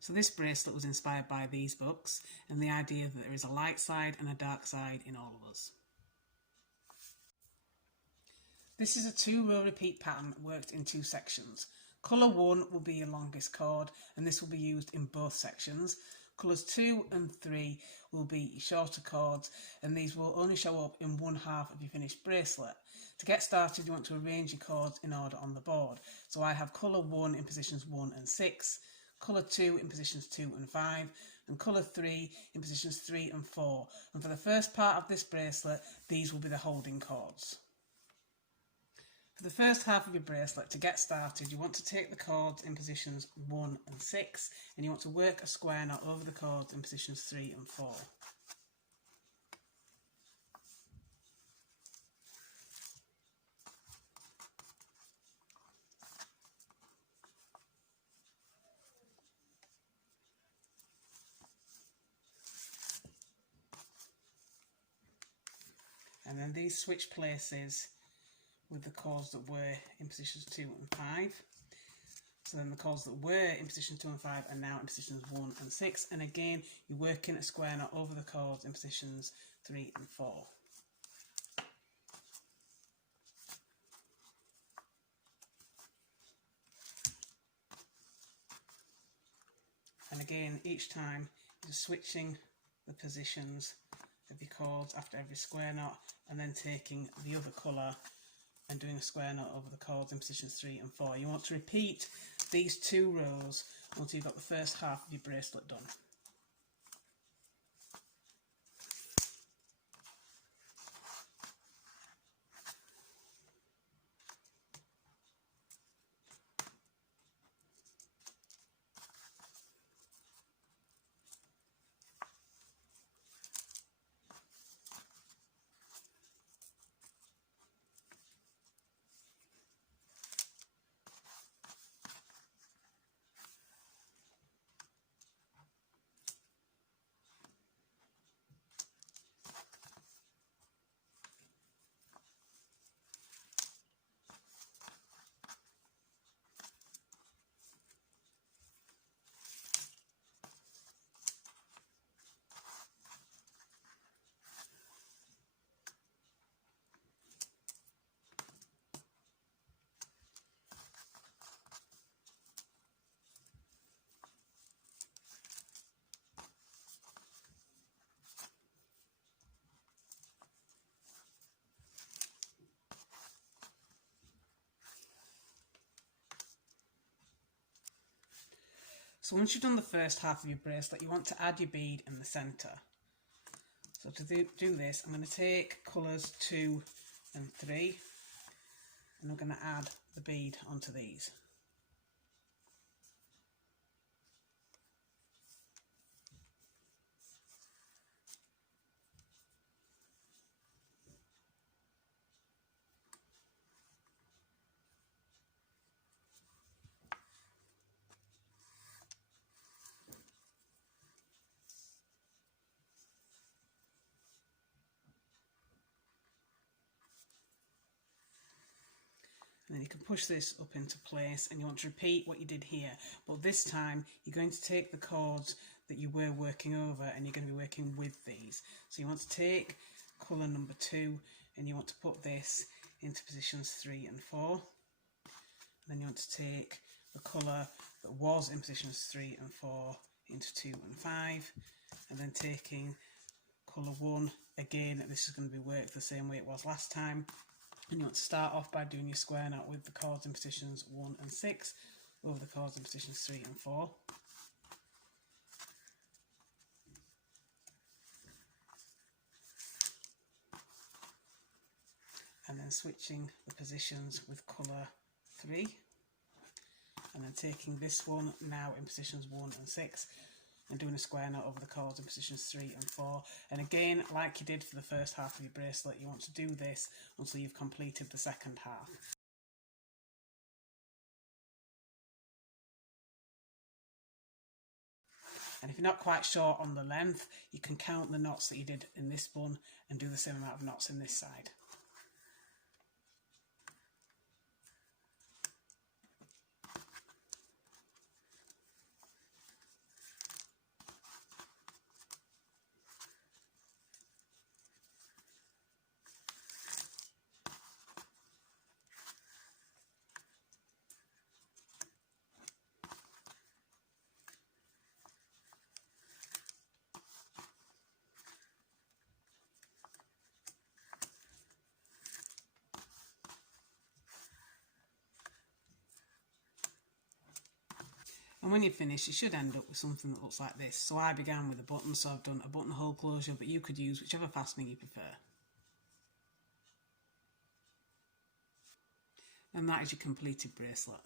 So this bracelet was inspired by these books and the idea that there is a light side and a dark side in all of us. This is a 2-row repeat pattern worked in 2 sections. Colour 1 will be your longest cord, and this will be used in both sections. Colours 2 and 3 will be your shorter cords, and these will only show up in one half of your finished bracelet. To get started, you want to arrange your cords in order on the board. So I have colour 1 in positions 1 and 6, colour 2 in positions 2 and 5, and colour 3 in positions 3 and 4. And for the first part of this bracelet, these will be the holding cords. For the first half of your bracelet, to get started, you want to take the cords in positions 1 and 6, and you want to work a square knot over the cords in positions 3 and 4. And then these switch places with the cords that were in positions 2 and 5. So then the cords that were in positions 2 and 5 are now in positions 1 and 6. And again, you're working a square knot over the cords in positions 3 and 4. And again, each time you're switching the positions of your cords after every square knot, and then taking the other colour and doing a square knot over the cords in positions 3 and 4. You want to repeat these 2 rows until you've got the first half of your bracelet done. So once you've done the first half of your bracelet, you want to add your bead in the centre. So to do this, I'm going to take colours 2 and 3, and I'm going to add the bead onto these. And then you can push this up into place, and you want to repeat what you did here, but this time you're going to take the cords that you were working over and you're going to be working with these. So you want to take colour number 2 and you want to put this into positions 3 and 4. And then you want to take the colour that was in positions 3 and 4 into 2 and 5, and then taking colour 1, again this is going to be worked the same way it was last time. And you want to start off by doing your square knot with the cords in positions 1 and 6 over the cords in positions 3 and 4. And then switching the positions with colour 3. And then taking this one now in positions 1 and 6 and doing a square knot over the cords in positions 3 and 4. And again, like you did for the first half of your bracelet, you want to do this until you've completed the second half. And if you're not quite sure on the length, you can count the knots that you did in this one and do the same amount of knots in this side. And when you finish, you should end up with something that looks like this. So I began with a button, so I've done a buttonhole closure, but you could use whichever fastening you prefer. And that is your completed bracelet.